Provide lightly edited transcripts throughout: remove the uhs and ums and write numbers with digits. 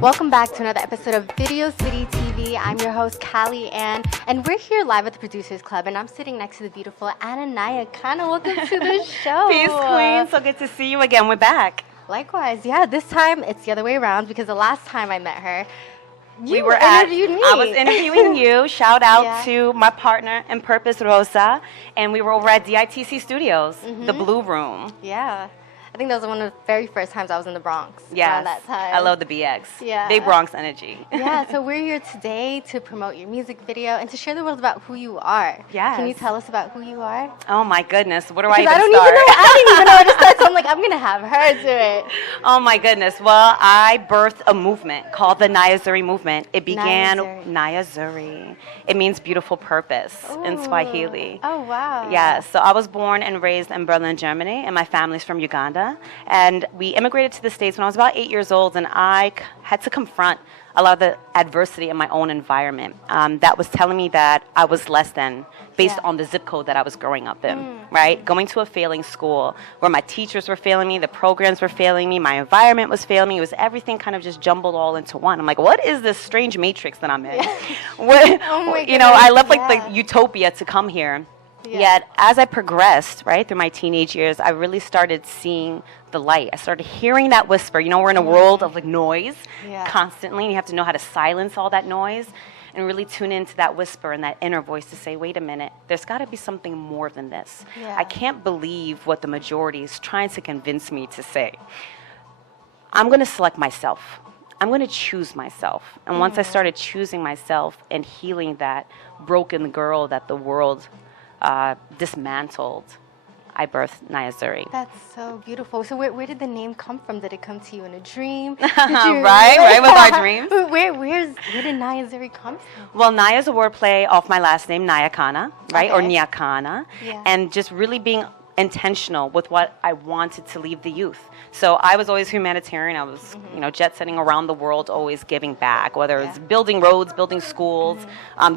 Welcome back to another episode of Video City TV. I'm your host, Callie Ann, and we're here live at the Producers Club, and I'm sitting next to the beautiful Anna Nyakana. Welcome to the show. Peace, Queen. So good to see you again. We're back. Likewise, yeah. This time it's the other way around because the last time I met her, I was interviewing you. Shout out to my partner in Purpose, Rosa, and we were over at DITC Studios, the Blue Room. Yeah. I think that was one of the very first times I was in the Bronx. Yeah, that time. I love the BX. Yeah. Big Bronx energy. Yeah, so we're here today to promote your music video and to share the world about who you are. Yes. Can you tell us about who you are? Oh my goodness, where do I even start? I didn't even know where to start, so I'm like, I'm going to have her do it. Oh my goodness. Well, I birthed a movement called the Nyakana movement. It began Nyakana. It means beautiful purpose in Swahili. Oh, wow. Yeah, so I was born and raised in Berlin, Germany, and my family's from Uganda. And we immigrated to the States when I was about 8 years old, and I had to confront a lot of the adversity in my own environment that was telling me that I was less than based on the zip code that I was growing up in, right? Going to a failing school where my teachers were failing me, the programs were failing me, my environment was failing me. It was everything kind of just jumbled all into one. I'm like, what is this strange matrix that I'm in? I left like the utopia to come here. Yeah. Yet, as I progressed, right, through my teenage years, I really started seeing the light. I started hearing that whisper. You know, we're in a world of like noise constantly, and you have to know how to silence all that noise and really tune into that whisper and that inner voice to say, wait a minute, there's got to be something more than this. Yeah. I can't believe what the majority is trying to convince me to say. I'm going to select myself. I'm going to choose myself. And once I started choosing myself and healing that broken girl that the world dismantled, I birthed Nyakana. That's so beautiful. So where did the name come from? Did it come to you in a dream? right with our dreams. Where did Nyakana come from? Well, Naya is a wordplay off my last name, Nyakana, right? Or Nyakana. Yeah. And just really being intentional with what I wanted to leave the youth. So I was always humanitarian. I was, jet setting around the world, always giving back, whether it's building roads, building schools,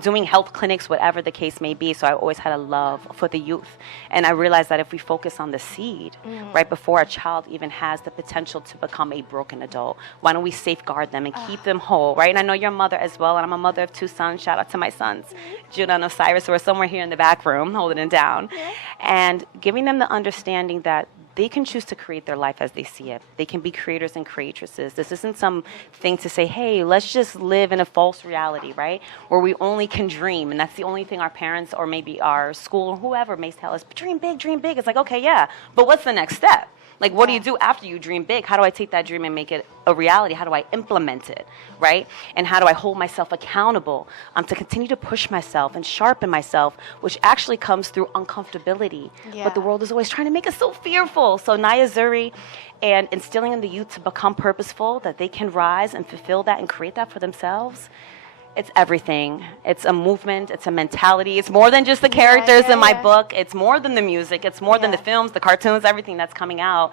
doing health clinics, whatever the case may be. So I always had a love for the youth. And I realized that if we focus on the seed, right before a child even has the potential to become a broken adult, why don't we safeguard them and keep them whole, right? And I know you're a mother as well, and I'm a mother of 2 sons. Shout out to my sons, Judah and Osiris, who are somewhere here in the back room holding it down. And giving them the understanding that they can choose to create their life as they see it. They can be creators and creatresses. This isn't some thing to say, hey, let's just live in a false reality, right? Where we only can dream, and that's the only thing our parents or maybe our school or whoever may tell us, dream big, dream big. It's like, okay, yeah, but what's the next step? Like, what do you do after you dream big? How do I take that dream and make it a reality? How do I implement it, right? And how do I hold myself accountable to continue to push myself and sharpen myself, which actually comes through uncomfortability. Yeah. But the world is always trying to make us so fearful. So Nyakana and instilling in the youth to become purposeful, that they can rise and fulfill that and create that for themselves. It's everything. It's a movement. It's a mentality. It's more than just the characters in my book. It's more than the music. It's more than the films, the cartoons, everything that's coming out.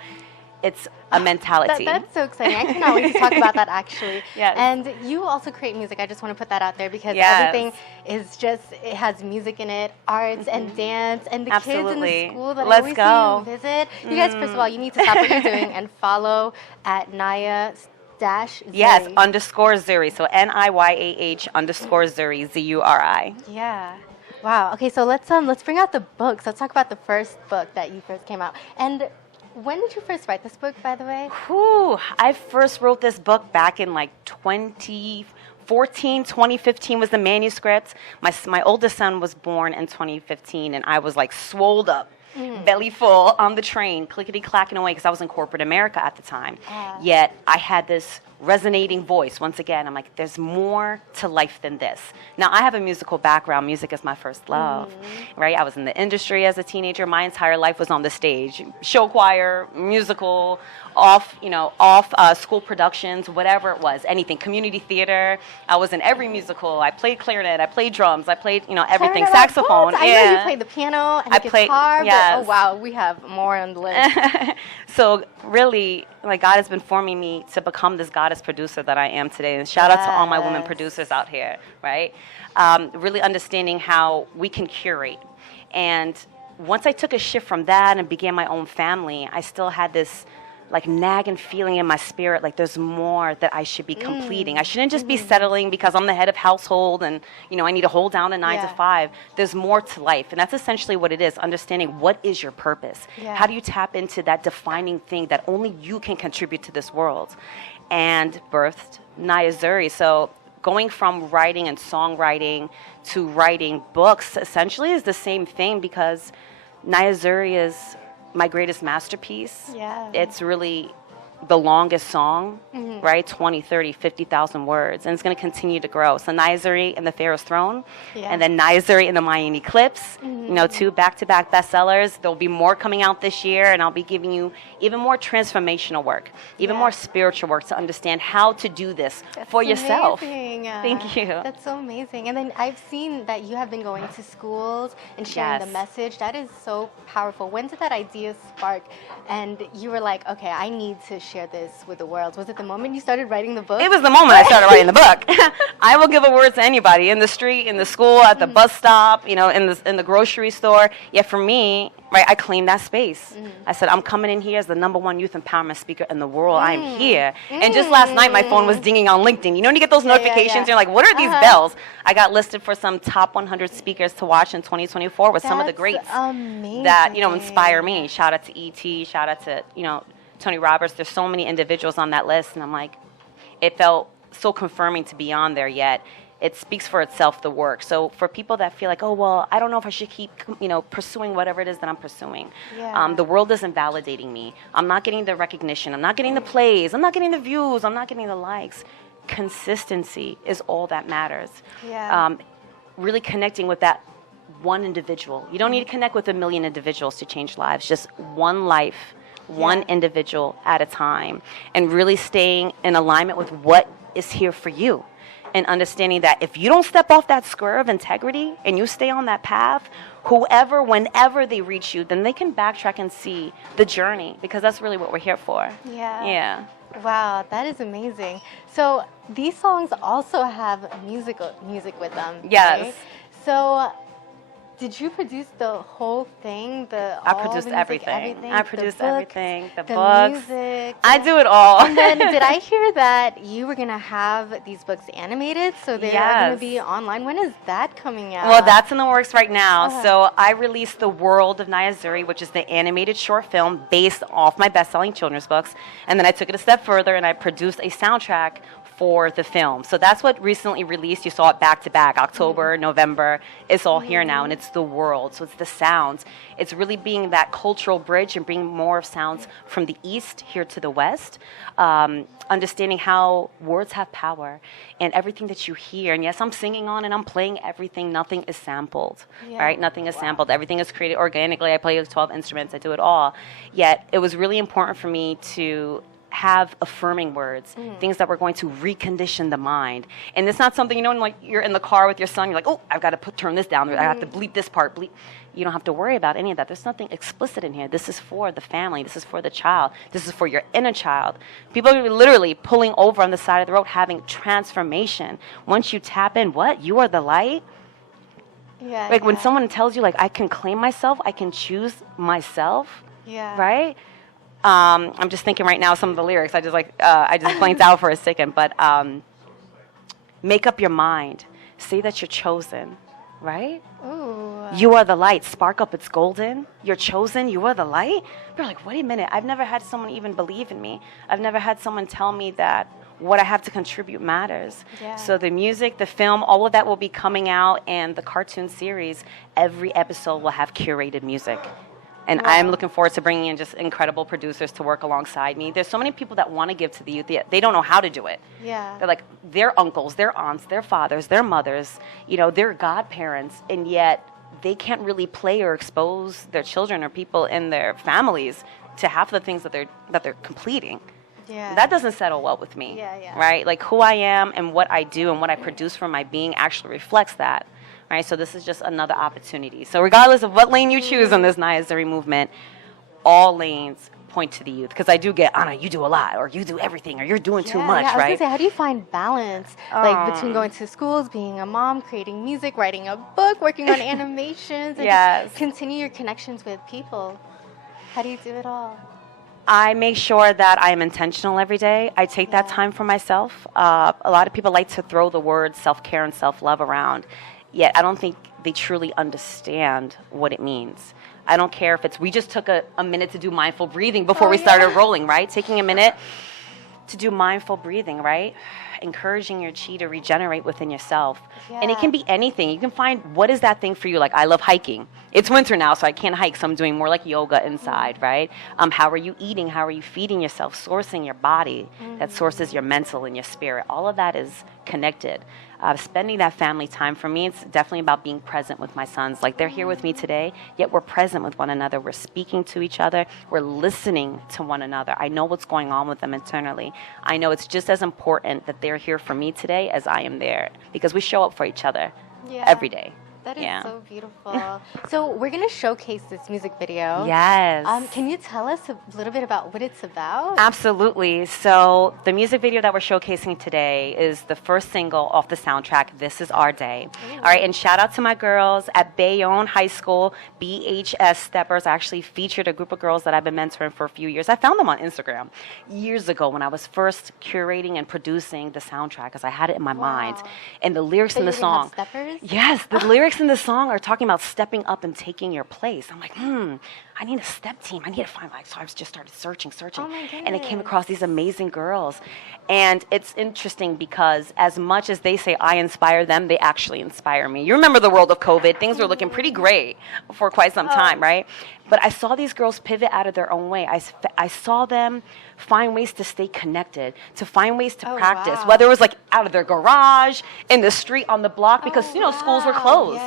It's a mentality. That's so exciting. I cannot wait to talk about that, actually. Yes. And you also create music. I just want to put that out there because everything is just, it has music in it, arts and dance, and the kids in the school that I always see you visit. You guys, first of all, you need to stop what you're doing and follow at Naya _Zuri. Yes, _Zuri. So NIYAH_Zuri, ZURI. Yeah. Wow. Okay, so let's bring out the books. Let's talk about the first book that you first came out. And when did you first write this book, by the way? I first wrote this book back in like 2014, 2015 was the manuscript. My oldest son was born in 2015, and I was like swolled up. Belly full on the train, clickety-clacking away because I was in corporate America at the time. Yet I had this resonating voice. Once again, I'm like, there's more to life than this. Now, I have a musical background. Music is my first love, right? I was in the industry as a teenager. My entire life was on the stage. Show choir, musical, off school productions, whatever it was, anything. Community theater. I was in every musical. I played clarinet. I played drums. I played, everything. Saxophone. I know you played the piano and the guitar. Oh, wow. We have more on the list. So really, like, God has been forming me to become this goddess producer that I am today. And shout out to all my women producers out here, right? Really understanding how we can curate. And once I took a shift from that and began my own family, I still had this like nagging feeling in my spirit, like there's more that I should be completing. I shouldn't just be settling because I'm the head of household and, you know, I need to hold down a 9 to 5. There's more to life. And that's essentially what it is, understanding what is your purpose. How do you tap into that defining thing that only you can contribute to this world? And birthed Nyakana. So going from writing and songwriting to writing books essentially is the same thing, because Nyakana is my greatest masterpiece. It's really the longest song, right? 20, 30, 50,000 words. And it's going to continue to grow. So Nyakana and the Pharaoh's Throne, and then Nyakana and the Mayan Eclipse, you know, 2 back-to-back bestsellers. There'll be more coming out this year, and I'll be giving you even more transformational work, even more spiritual work to understand how to do this for yourself. Thank you. That's so amazing. And then I've seen that you have been going to schools and sharing the message. That is so powerful. When did that idea spark? And you were like, okay, I need to share this with the world. Was it the moment you started writing the book? It was the moment I started writing the book. I will give a word to anybody in the street, in the school, at the bus stop, you know, in the grocery store. Yet for me, right, I claimed that space. I said, I'm coming in here as the #1 youth empowerment speaker in the world. I'm here. And just last night, my phone was dinging on LinkedIn. You know, when you get those notifications, you're like, what are these bells? I got listed for some top 100 speakers to watch in 2024 with some of the greats that, you know, inspire me. Shout out to E.T., shout out to, you know, Tony Roberts. There's so many individuals on that list. And I'm like, it felt so confirming to be on there, yet it speaks for itself, the work. So for people that feel like, oh, well, I don't know if I should keep, you know, pursuing whatever it is that I'm pursuing. The world isn't validating me. I'm not getting the recognition. I'm not getting the plays. I'm not getting the views. I'm not getting the likes. Consistency is all that matters. Really connecting with that one individual. You don't need to connect with 1 million individuals to change lives. Just one life, one individual at a time. And really staying in alignment with what is here for you. And understanding that if you don't step off that square of integrity and you stay on that path, whoever, whenever they reach you, then they can backtrack and see the journey, because that's really what we're here for. Wow, that is amazing. So these songs also have music with them. Right? So did you produce the whole thing? I produced everything. I produced everything. The books. Music. I do it all. And then did I hear that you were going to have these books animated? So they are going to be online. When is that coming out? Well, that's in the works right now. So I released The World of Nyakana, which is the animated short film based off my best-selling children's books. And then I took it a step further and I produced a soundtrack for the film. So that's what recently released. You saw it back to back, October, November. It's all here now, and it's the world. So it's the sounds. It's really being that cultural bridge and bringing more of sounds from the East here to the West. Understanding how words have power and everything that you hear. And yes, I'm singing on and I'm playing everything. Nothing is sampled, right? Nothing is sampled. Everything is created organically. I play 12 instruments. I do it all. Yet it was really important for me to have affirming words, things that were going to recondition the mind. And it's not something, you know, when like you're in the car with your son, you're like, oh, I've got to turn this down. I have to bleep this part. You don't have to worry about any of that. There's nothing explicit in here. This is for the family. This is for the child. This is for your inner child. People are literally pulling over on the side of the road, having transformation. Once you tap in, what? You are the light? Like when someone tells you, like, I can claim myself, I can choose myself, right? I'm just thinking right now some of the lyrics. I just blanked out for a second. But make up your mind. Say that you're chosen, right? Ooh. You are the light. Spark up, it's golden. You're chosen. You are the light. You're like, wait a minute. I've never had someone even believe in me. I've never had someone tell me that what I have to contribute matters. So the music, the film, all of that will be coming out, and the cartoon series, every episode will have curated music. And I'm looking forward to bringing in just incredible producers to work alongside me. There's so many people that want to give to the youth, yet they don't know how to do it. They're like, their uncles, their aunts, their fathers, their mothers, you know, their godparents, and yet they can't really play or expose their children or people in their families to half the things that they're completing. That doesn't settle well with me, right? Like who I am and what I do and what I produce from my being actually reflects that. Right, so this is just another opportunity. So regardless of what lane you choose on this Nyakana movement, all lanes point to the youth. Because I do get, Anna, you do a lot, or you do everything, or you're doing too much, I was right? gonna say, how do you find balance, like between going to schools, being a mom, creating music, writing a book, working on animations, and just continue your connections with people? How do you do it all? I make sure that I am intentional every day. I take that time for myself. A lot of people like to throw the words self-care and self-love around, yet I don't think they truly understand what it means. I don't care if it's, we just took a minute to do mindful breathing before we started rolling, right? Taking a minute to do mindful breathing, right? Encouraging your chi to regenerate within yourself. And it can be anything. You can find, what is that thing for you? Like, I love hiking. It's winter now, so I can't hike, so I'm doing more like yoga inside, right? How are you eating? How are you feeding yourself? Sourcing your body. That sources your mental and your spirit. All of that is connected. Spending that family time, for me, it's definitely about being present with my sons. Like, they're here with me today, yet we're present with one another. We're speaking to each other. We're listening to one another. I know what's going on with them internally. I know it's just as important that they're here for me today as I am there, because we show up for each other every day. That is so beautiful. So we're going to showcase this music video. Yes. Can you tell us a little bit about what it's about? Absolutely. So the music video that we're showcasing today is the first single off the soundtrack, This Is Our Day. All right, and shout out to my girls at Bayonne High School, BHS Steppers. I actually featured a group of girls that I've been mentoring for a few years. I found them on Instagram years ago when I was first curating and producing the soundtrack, because I had it in my mind. And the lyrics in the song. Steppers? Yes, the lyrics in the song are talking about stepping up and taking your place. I'm like, I need a step team. I need to find, like, so I just started searching. And I came across these amazing girls. And it's interesting because as much as they say I inspire them, they actually inspire me. You remember the world of COVID. Things were looking pretty great for quite some time, right? But I saw these girls pivot out of their own way. I saw them find ways to stay connected, to find ways to practice, whether it was like out of their garage, in the street, on the block, because, schools were closed.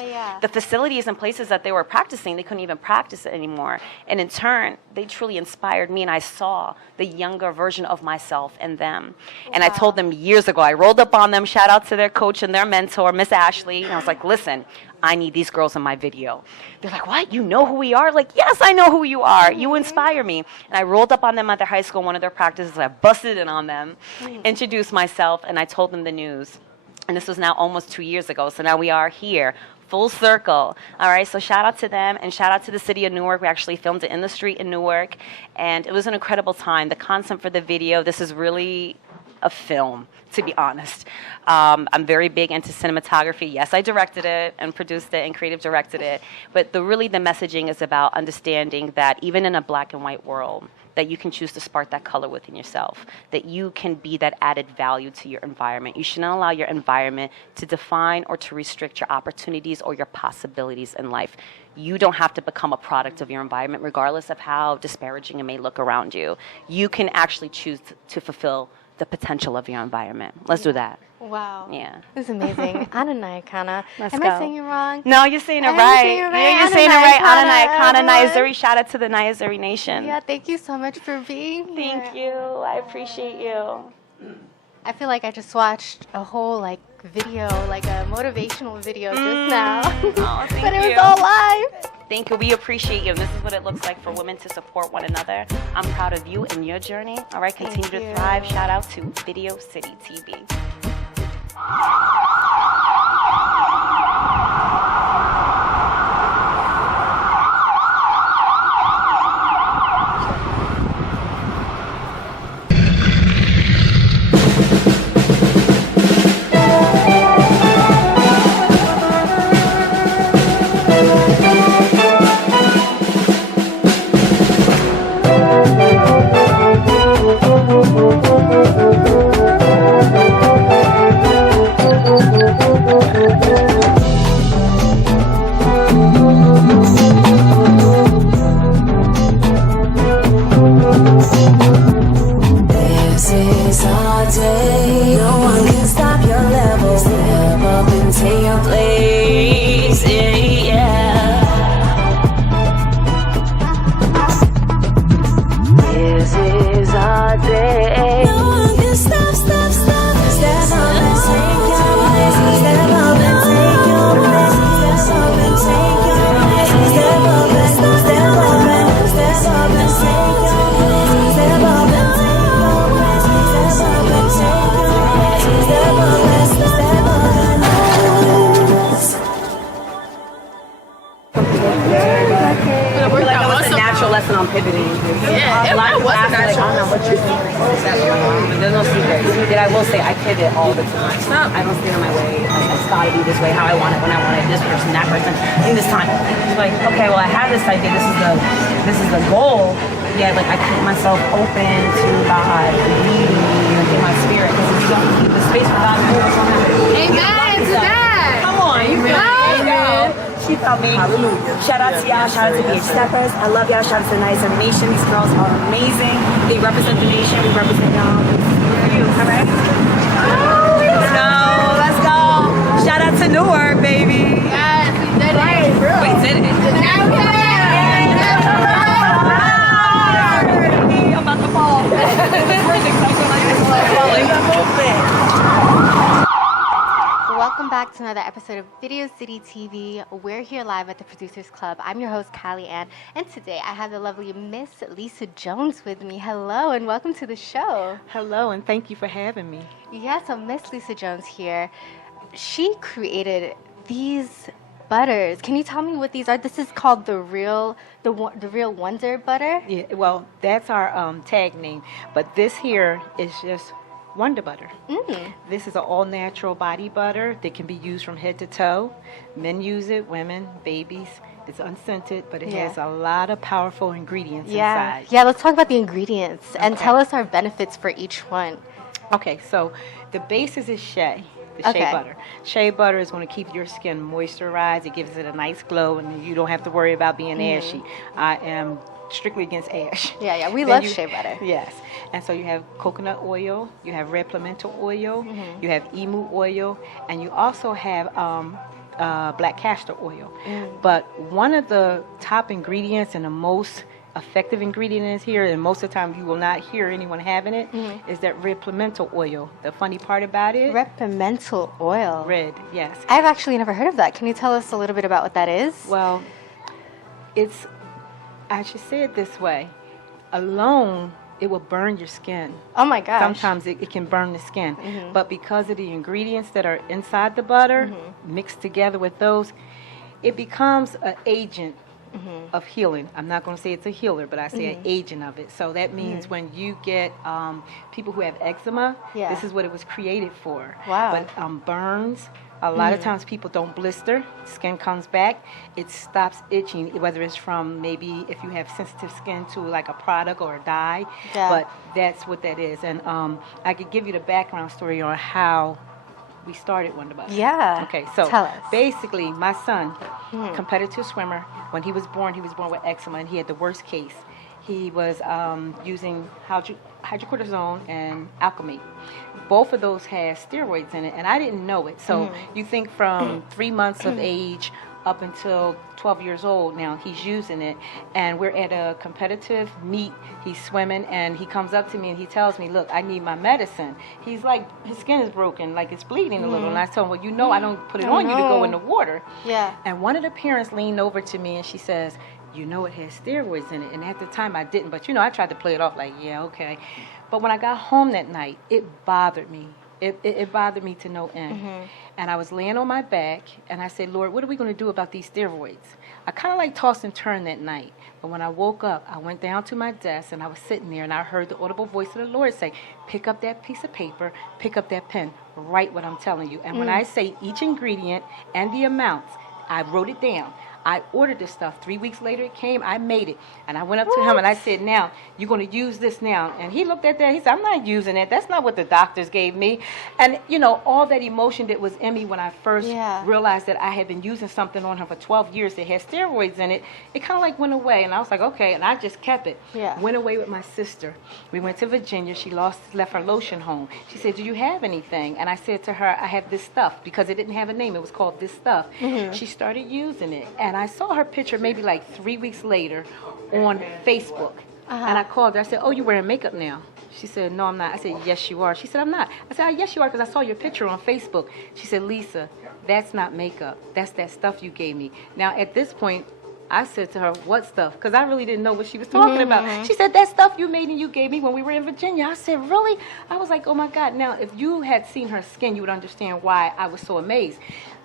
The facilities and places that they were practicing, they couldn't even practice it anymore. And in turn, they truly inspired me, and I saw the younger version of myself in them. And I told them years ago, I rolled up on them, shout out to their coach and their mentor, Miss Ashley, and I was like, listen, I need these girls in my video. They're like, what? You know who we are? Like, yes, I know who you are. You inspire me. And I rolled up on them at their high school, one of their practices. I busted in on them, introduced myself, and I told them the news. And this was now almost 2 years ago. So now we are here, full circle. All right, so shout out to them, and shout out to the city of Newark. We actually filmed it in the street in Newark, and it was an incredible time. The concept for the video, this is really a film, to be honest. I'm very big into cinematography. Yes, I directed it and produced it and creative directed it, but the messaging is about understanding that even in a black and white world, that you can choose to spark that color within yourself, that you can be that added value to your environment. You should not allow your environment to define or to restrict your opportunities or your possibilities in life. You don't have to become a product of your environment, regardless of how disparaging it may look around you. You can actually choose to fulfill the potential of your environment. Let's do that. Wow. Yeah. This is amazing. Anna Nyakana. Let's Am go. I saying it wrong? No, you're saying it right. You're saying it right. Anna Nyakana, Nyazuri. Shout out to the Nyazuri Nation. Yeah, thank you so much for being here. Thank you. I appreciate you. I feel like I just watched a whole video, like a motivational video just now. Oh, thank but it you. was all live. Thank you. We appreciate you. This is what it looks like for women to support one another. I'm proud of you and your journey. All right, continue to thrive. Shout out to Video City TV. Step up and take There's no secret. Yet I will say I pivot all the time. I don't stand in my way. It's got to be this way, how I want it, when I want it, this person, that person, in this time. It's like, okay, well, I have this idea. This is the goal. Yeah, like I keep myself open to God leading me in my spirit, because it's going to keep the space for God to move. Amen to that. Come on, you go. She felt me. Hallelujah. Shout out to y'all. Shout out to BH Steppers. I love y'all. Shout out to the Nice Nation. These girls are amazing. They represent the nation. We represent y'all. You, all right? Let's go. Shout out to Newark, baby. Yes, we did it. We did it. I'm about to fall. Welcome back to another episode of Video City TV. We're here live at the Producers Club. I'm your host, Callie Ann, and today I have the lovely Miss Lisa Jones with me. Hello, and welcome to the show. Hello, and thank you for having me. Yeah, so Miss Lisa Jones here, she created these butters. Can you tell me what these are? This is called the Real Wonder Butter. Yeah, well, that's our tag name, but this here is just Wonder Butter. This is an all-natural body butter that can be used from head to toe. Men use it, women, babies. It's unscented, but it has a lot of powerful ingredients inside. Yeah, let's talk about the ingredients and tell us our benefits for each one. Okay, so the basis is shea. The shea butter. Shea butter is going to keep your skin moisturized. It gives it a nice glow, and you don't have to worry about being ashy. I am strictly against ash. Yeah, we love shea butter. Yes. And so you have coconut oil, you have red pimento oil, you have emu oil, and you also have black castor oil. But one of the top ingredients and the most effective ingredient is here, and most of the time you will not hear anyone having it, is that red pimento oil. The funny part about it, red pimento oil. Red, yes. I've actually never heard of that. Can you tell us a little bit about what that is? Well, I should say it this way, alone it will burn your skin. Oh my gosh. Sometimes it can burn the skin, but because of the ingredients that are inside the butter mixed together with those, it becomes an agent of healing. I'm not going to say it's a healer, but I say an agent of it. So that means when you get people who have eczema, this is what it was created for. Wow. But burns, a lot of times people don't blister, skin comes back, it stops itching, whether it's from maybe if you have sensitive skin to like a product or a dye, but that's what that is. And I could give you the background story on how we started Wonder Butter. Yeah. Okay, so tell us. Basically, my son, competitive swimmer, when he was born with eczema, and he had the worst case. He was using hydrocortisone and Alkamate. Both of those had steroids in it, and I didn't know it. So you think from 3 months of age up until 12 years old now, he's using it. And we're at a competitive meet. He's swimming, and he comes up to me, and he tells me, look, I need my medicine. He's like, his skin is broken, like it's bleeding a little. And I tell him, well, you know I don't put it on you to go in the water. Yeah. And one of the parents leaned over to me, and she says, you know it has steroids in it. And at the time I didn't, but I tried to play it off like, yeah, okay. But when I got home that night, it bothered me. It bothered me to no end. And I was laying on my back, and I said, Lord, what are we going to do about these steroids? I kind of like tossed and turned that night. But when I woke up, I went down to my desk, and I was sitting there, and I heard the audible voice of the Lord say, pick up that piece of paper, pick up that pen, write what I'm telling you. And when I say each ingredient and the amounts, I wrote it down. I ordered this stuff. 3 weeks later it came. I made it. And I went up to him and I said, now, you're going to use this now. And he looked at that. He said, I'm not using it. That's not what the doctors gave me. And, all that emotion that was in me when I first realized that I had been using something on him for 12 years that had steroids in it, it kind of like went away. And I was like, okay. And I just kept it. Went away with my sister. We went to Virginia. She left her lotion home. She said, do you have anything? And I said to her, I have this stuff, because it didn't have a name. It was called This Stuff. She started using it. And I saw her picture maybe like 3 weeks later on Facebook. And I called her. I said, oh, you're wearing makeup now? She said, no, I'm not. I said, yes, you are. She said, I'm not. I said, yes, you are, because I saw your picture on Facebook. She said, Lisa, that's not makeup. That's that stuff you gave me. Now, at this point, I said to her, what stuff? Because I really didn't know what she was talking about. She said, that stuff you made and you gave me when we were in Virginia. I said, really? I was like, oh, my God. Now, if you had seen her skin, you would understand why I was so amazed.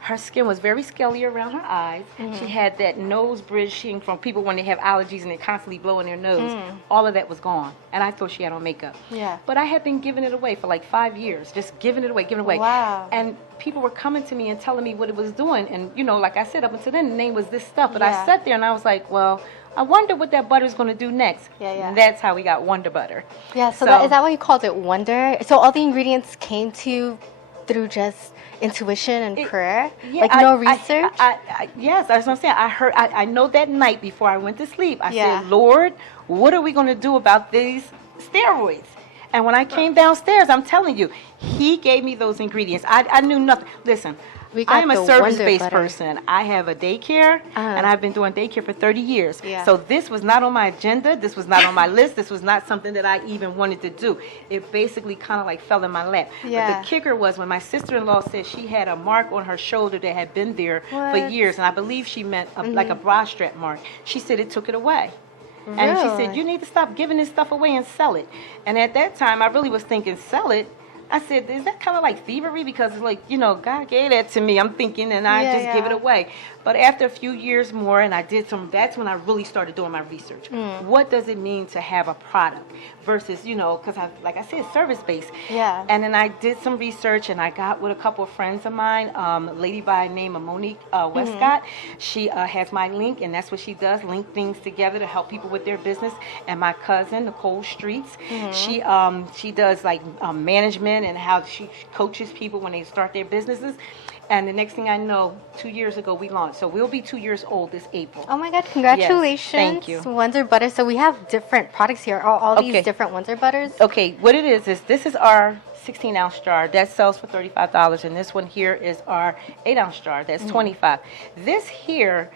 Her skin was very scaly around her eyes. She had that nose bridging from people when they have allergies and they're constantly blowing their nose. All of that was gone. And I thought she had on makeup. Yeah. But I had been giving it away for like 5 years, just giving it away. Wow. And people were coming to me and telling me what it was doing. And, you know, like I said, up until then, the name was this stuff. But I sat there and I was like, well, I wonder what that butter's going to do next. Yeah. And that's how we got Wonder Butter. Yeah, so is that why you called it Wonder? So all the ingredients came to you through just intuition and prayer? Yeah, like no research? Yes, that's what I'm saying. I know that night before I went to sleep, I said, Lord, what are we going to do about these steroids? And when I came downstairs, I'm telling you, he gave me those ingredients. I knew nothing. Listen, I am a service-based person. I have a daycare, and I've been doing daycare for 30 years. Yeah. So this was not on my agenda. This was not on my list. This was not something that I even wanted to do. It basically kind of like fell in my lap. Yeah. But the kicker was when my sister-in-law said she had a mark on her shoulder that had been there for years, and I believe she meant like a bra strap mark. She said it took it away. Really? And she said, you need to stop giving this stuff away and sell it. And at that time, I really was thinking, sell it? I said, is that kind of like thievery? Because, like, you know, God gave that to me. I'm thinking, and I just give it away. But after a few years more, and I did that's when I really started doing my research. What does it mean to have a product versus, you know, because like I said, service-based. Yeah. And then I did some research, and I got with a couple of friends of mine, a lady by the name of Monique Westcott. She has my link, and that's what she does, link things together to help people with their business. And my cousin, Nicole Streets, she does, like, management and how she coaches people when they start their businesses. And the next thing I know, 2 years ago, we launched. So we'll be 2 years old this April. Oh, my God. Congratulations. Yes, thank you. Wonder Butter. So we have different products here. All these different Wonder Butters? Okay. What it is this is our 16-ounce jar. That sells for $35. And this one here is our 8-ounce jar. That's $25. This here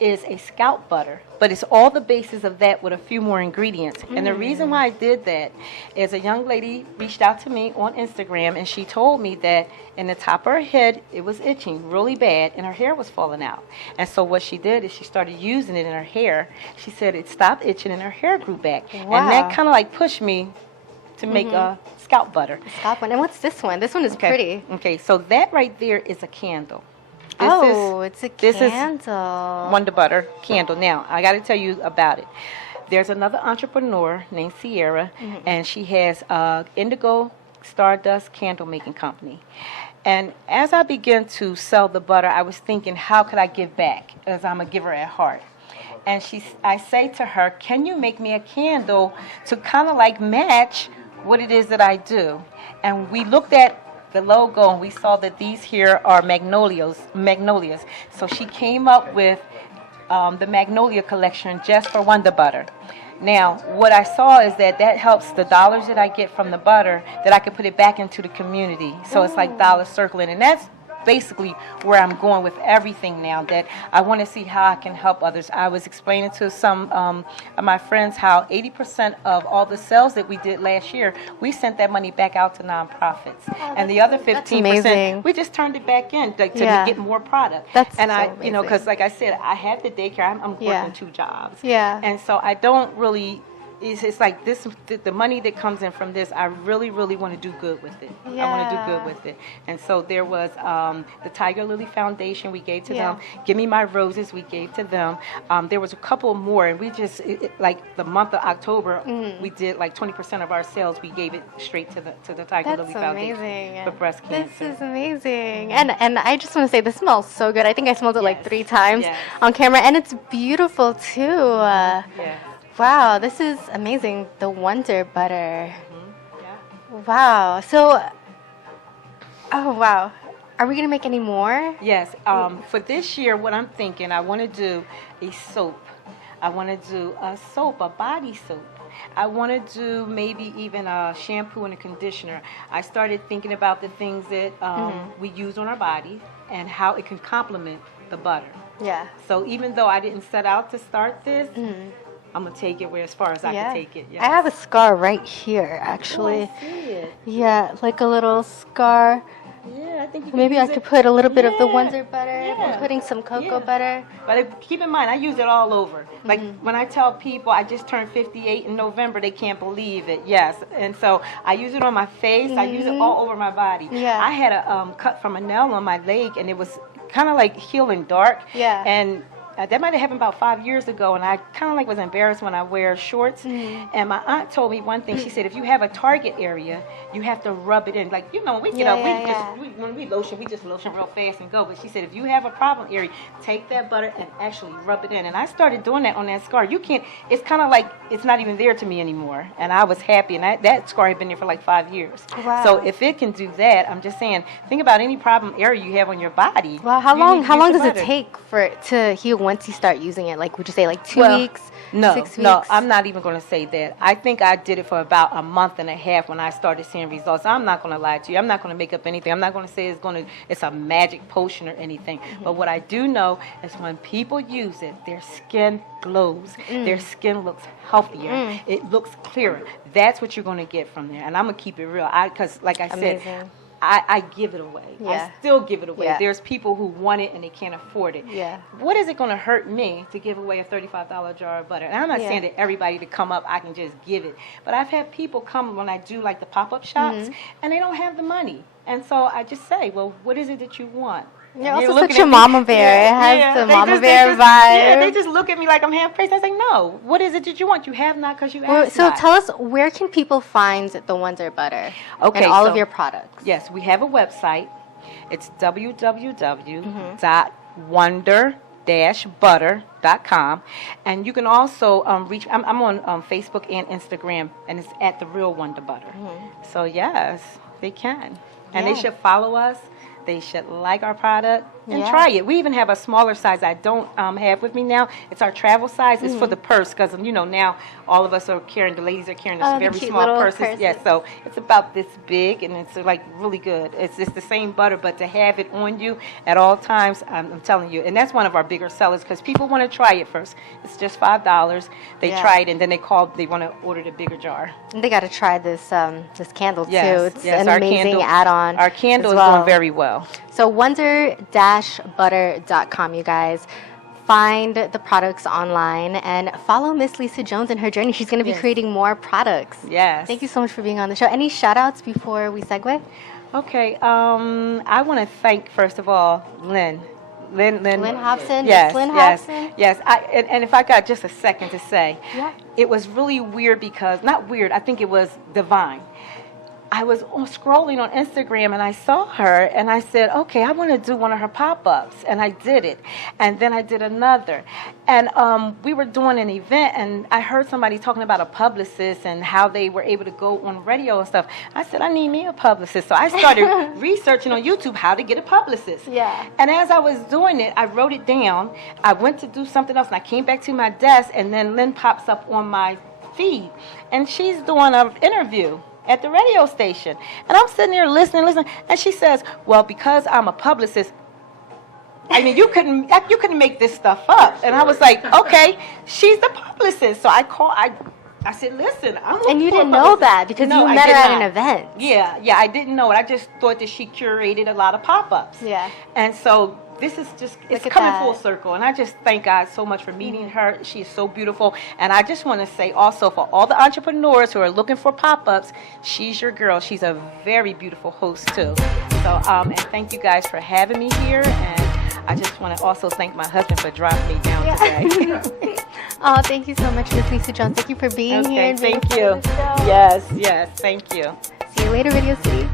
is a scalp butter, but it's all the bases of that with a few more ingredients. And the reason why I did that is a young lady reached out to me on Instagram, and she told me that in the top of her head, it was itching really bad, and her hair was falling out. And so what she did is she started using it in her hair. She said it stopped itching, and her hair grew back. Wow. And that kind of like pushed me to make a scalp butter. Scalp one. And what's this one? This one is pretty. Okay, so that right there is a candle. It's a this candle. Is Wonder Butter candle. Now, I got to tell you about it. There's another entrepreneur named Sierra, and she has Indigo Stardust Candle Making Company. And as I began to sell the butter, I was thinking, how could I give back, as I'm a giver at heart? And I say to her, can you make me a candle to kind of like match what it is that I do? And we looked at the logo, and we saw that these here are magnolias. So she came up with the Magnolia collection just for Wonder Butter. Now, what I saw is that helps the dollars that I get from the butter, that I can put it back into the community. So it's like dollar circling, and that's basically where I'm going with everything now, that I want to see how I can help others. I was explaining to some of my friends how 80% of all the sales that we did last year, we sent that money back out to nonprofits. And the other 15%, we just turned it back in to get more product. You know, because like I said, I have the daycare. I'm working 2 jobs. Yeah. And so I don't really, it's like this, the money that comes in from this, I really, really want to do good with it. Yeah. I want to do good with it. And so there was the Tiger Lily Foundation, we gave to them. Give Me My Roses, we gave to them. There was a couple more, and we just, like the month of October, we did like 20% of our sales, we gave it straight to the Tiger Lily Foundation for breast cancer. This is amazing. And I just want to say, this smells so good. I think I smelled it like 3 times on camera, and it's beautiful too. Wow, this is amazing. The Wonder Butter. Wow. So, oh, wow. Are we going to make any more? Yes. For this year, what I'm thinking, I want to do a soap. I want to do a soap, a body soap. I want to do maybe even a shampoo and a conditioner. I started thinking about the things that we use on our body and how it can complement the butter. Yeah. So even though I didn't set out to start this, I'm going to take it as far as I can take it. Yes. I have a scar right here, actually. Oh, I see it. Yeah, like a little scar. Yeah, I think you can Maybe use I could put a little bit of the Wonder Butter. Yeah. I'm putting some cocoa butter. But keep in mind, I use it all over. Like when I tell people I just turned 58 in November, they can't believe it. Yes. And so I use it on my face. I use it all over my body. Yeah. I had a cut from a nail on my leg, and it was kind of like healing dark. Yeah. And that might have happened about 5 years ago, and I kind of like was embarrassed when I wear shorts. And my aunt told me one thing. She said, if you have a target area, you have to rub it in. Like, you know, when we get up, when we lotion, we just lotion real fast and go. But she said, if you have a problem area, take that butter and actually rub it in. And I started doing that on that scar. You can't, it's kind of like it's not even there to me anymore. And I was happy. And that scar had been there for like 5 years. Wow. So if it can do that, I'm just saying, think about any problem area you have on your body. Well, how long does it take for it to heal once you start using it? Like, would you say like 2 weeks? No, 6 weeks? No, I'm not even going to say that. I think I did it for about a month and a half when I started seeing results. I'm not going to lie to you. I'm not going to make up anything. I'm not going to say it's a magic potion or anything. But what I do know is when people use it, their skin glows. Their skin looks healthier. It looks clearer. That's what you're going to get from there. And I'm going to keep it real. Because, like I said, I give it away. Yeah. I still give it away. Yeah. There's people who want it and they can't afford it. Yeah. What is it going to hurt me to give away a $35 jar of butter? And I'm not saying that everybody to come up, I can just give it. But I've had people come when I do like the pop-up shops, and they don't have the money. And so I just say, well, what is it that you want? You're also such a mama bear. It has the mama bear vibe. Yeah, they just look at me like I'm half crazy. I say, no, what is it that you want? You have not because you asked So not. tell us, where can people find the Wonder Butter and all of your products? Yes, we have a website. It's www.wonder-butter.com. And you can also reach, I'm on Facebook and Instagram, and it's at The Real Wonder Butter. So, yes, they can. And they should follow us. They should like our product and try it. We even have a smaller size I don't have with me now. It's our travel size. It's for the purse because, you know, now all of us are carrying, the ladies are carrying this very small purses. Yeah, so it's about this big and it's like really good. It's the same butter, but to have it on you at all times, I'm telling you. And that's one of our bigger sellers because people want to try it first. It's just $5. They try it and then they want to order the bigger jar. And they got to try this candle too. It's yes, an amazing add-on. Our candle is doing very well. So wonder-butter.com, you guys. Find the products online and follow Miss Lisa Jones in her journey. She's going to be creating more products. Yes. Thank you so much for being on the show. Any shout-outs before we segue? Okay. I want to thank, first of all, Lynn Hobson? Yes, Lynn Hobson? Yes. And if I got just a second to say, Yeah. it was really weird because, not weird, I think it was divine. I was scrolling on Instagram and I saw her and I said, okay, I want to do one of her pop-ups. And I did it. And then I did another. And we were doing an event and I heard somebody talking about a publicist and how they were able to go on radio and stuff. I said, I need me a publicist. So I started researching on YouTube how to get a publicist. Yeah. And as I was doing it, I wrote it down. I went to do something else and I came back to my desk and then Lynn pops up on my feed. And she's doing an interview at the radio station. And I'm sitting there listening, and she says, well, because I'm a publicist, I mean, you couldn't make this stuff up. And I was like, okay, she's the publicist. So I said, listen, I'm looking for a publicist. And you didn't know that because you met her at an event. Yeah, I didn't know it. I just thought that she curated a lot of pop-ups. Yeah. And so this is just, it's coming full circle. And I just thank God so much for meeting her. She is so beautiful. And I just want to say also for all the entrepreneurs who are looking for pop-ups, she's your girl. She's a very beautiful host too. So, and thank you guys for having me here. And I just want to also thank my husband for dropping me down today. Oh, thank you so much, Miss Lisa Jones. Thank you for being here. Thank you. Yes, thank you. See you later, Video City.